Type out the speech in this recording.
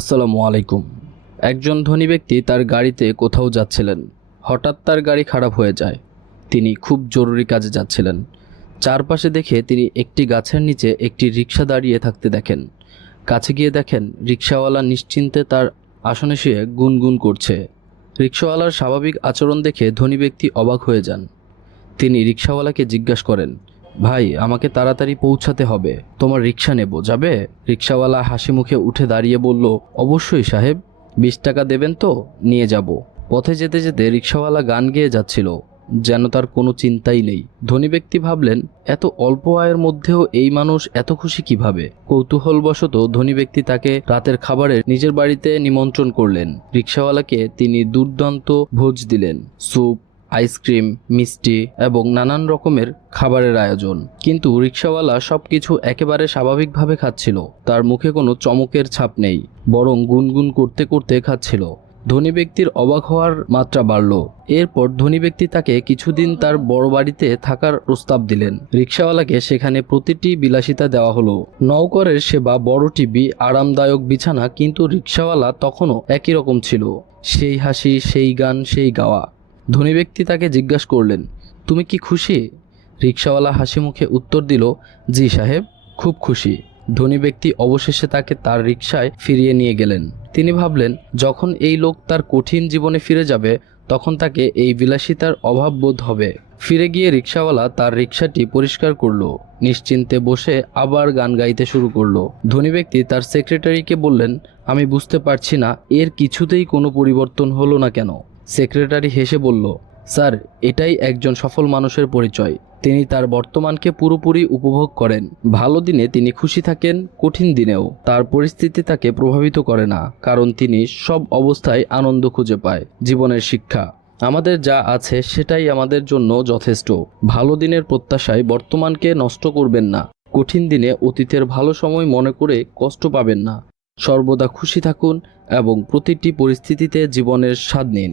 আসসালামু আলাইকুম। একজন ধনী ব্যক্তি তার গাড়িতে কোথাও যাচ্ছিলেন। হঠাৎ তার গাড়ি খারাপ হয়ে যায়। তিনি খুব জরুরি কাজে যাচ্ছিলেন। চারপাশে দেখে তিনি একটি গাছের নিচে একটি রিক্সা দাঁড়িয়ে থাকতে দেখেন। কাছে গিয়ে দেখেন রিক্সাওয়ালা নিশ্চিন্তে তার আসনে শুয়ে গুনগুন করছে। রিক্সাওয়ালার স্বাভাবিক আচরণ দেখে ধনী ব্যক্তি অবাক হয়ে যান। তিনি রিক্সাওয়ালাকে জিজ্ঞাসা করেন ভাই, আমাকে তাড়াতাড়ি পৌঁছাতে হবে। তোমার রিক্সা নেব, যাবে? রিক্সাওয়ালা হাসি মুখে উঠে দাঁড়িয়ে বলল, অবশ্যই সাহেব, বিশ টাকা দেবেন তো, নিয়ে যাব। পথে যেতে যেতে রিক্সাওয়ালা গান গেয়ে যাচ্ছিল, যেন তার কোনো চিন্তাই নেই। ধনী ব্যক্তি ভাবলেন, এত অল্প আয়ের মধ্যেও এই মানুষ এত খুশি কীভাবে? কৌতূহলবশত ধনী ব্যক্তি তাকে রাতের খাবারে নিজের বাড়িতে নিমন্ত্রণ করলেন। রিক্সাওয়ালাকে তিনি দুর্দান্ত ভোজ দিলেন। স্যুপ আইসক্রিম, মিষ্টি এবং নানান রকমের খাবারের আয়োজন। কিন্তু রিক্সাওয়ালা সব কিছু একেবারে স্বাভাবিকভাবে খাচ্ছিল। তার মুখে কোনো চমকের ছাপ নেই, বরং গুনগুন করতে করতে খাচ্ছিল। ধনী ব্যক্তির অবাক হওয়ার মাত্রা বাড়ল। এরপর ধনী ব্যক্তি তাকে কিছুদিন তার বড় বাড়িতে থাকার প্রস্তাব দিলেন। রিক্সাওয়ালাকে সেখানে প্রতিটি বিলাসিতা দেওয়া হলো। নৌকরের সেবা, বড় টিভি, আরামদায়ক বিছানা, কিন্তু রিক্সাওয়ালা তখনও একই রকম ছিল। সেই হাসি, সেই গান, সেই গাওয়া। ধনী ব্যক্তি তাকে জিজ্ঞাসা করলেন, তুমি কি খুশি? রিক্সাওয়ালা হাসি মুখে উত্তর দিল, জি সাহেব, খুব খুশি। ধনী ব্যক্তি অবশেষে তাকে তার রিক্সায় ফিরিয়ে নিয়ে গেলেন। তিনি ভাবলেন, যখন এই লোক তার কঠিন জীবনে ফিরে যাবে, তখন তাকে এই বিলাসিতার অভাব বোধ হবে। ফিরে গিয়ে রিক্সাওয়ালা তার রিক্সাটি পরিষ্কার করল, নিশ্চিন্তে বসে আবার গান গাইতে শুরু করল। ধনী ব্যক্তি তার সেক্রেটারিকে বললেন, আমি বুঝতে পারছি না, এর কিছুতেই কোনো পরিবর্তন হলো না কেন? সেক্রেটারি হেসে বলল, স্যার, এটাই একজন সফল মানুষের পরিচয়। তিনি তার বর্তমানকে পুরোপুরি উপভোগ করেন। ভালো দিনে তিনি খুশি থাকেন, কঠিন দিনেও। তার পরিস্থিতি তাকে প্রভাবিত করে না, কারণ তিনি সব অবস্থায় আনন্দ খুঁজে পায়, জীবনের শিক্ষা। আমাদের যা আছে সেটাই আমাদের জন্য যথেষ্ট। ভালো দিনের প্রত্যাশায় বর্তমানকে নষ্ট করবেন না। কঠিন দিনে অতীতের ভালো সময় মনে করে কষ্ট পাবেন না। সর্বদা খুশি থাকুন এবং প্রতিটি পরিস্থিতিতে জীবনের স্বাদ নিন।